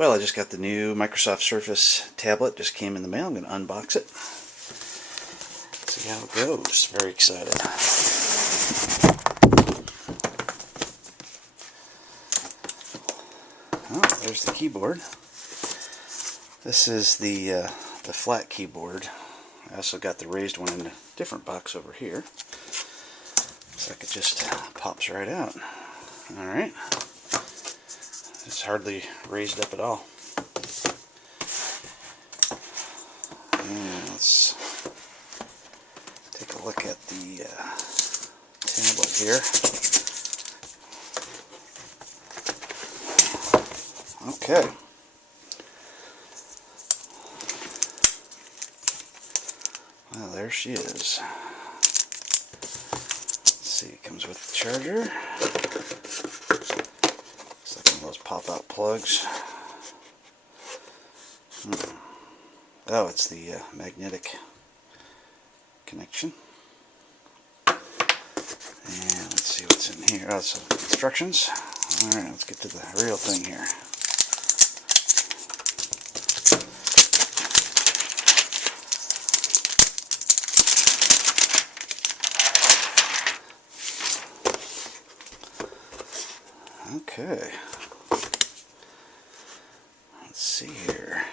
Well, I just got the new Microsoft Surface tablet. Just came in the mail. I'm going to unbox it. See how it goes. Very excited. Oh, there's the keyboard. This is the flat keyboard. I also got the raised one in a different box over here. Looks like it just pops right out. Alright. It's hardly raised up at all. And let's take a look at the tablet here. Okay. Well, there she is. Let's see, it comes with the charger. Looks like one of those pop-out plugs. Oh, it's the magnetic connection. And let's see what's in here. Oh, some instructions. Alright, let's get to the real thing here. Okay. Let's see here.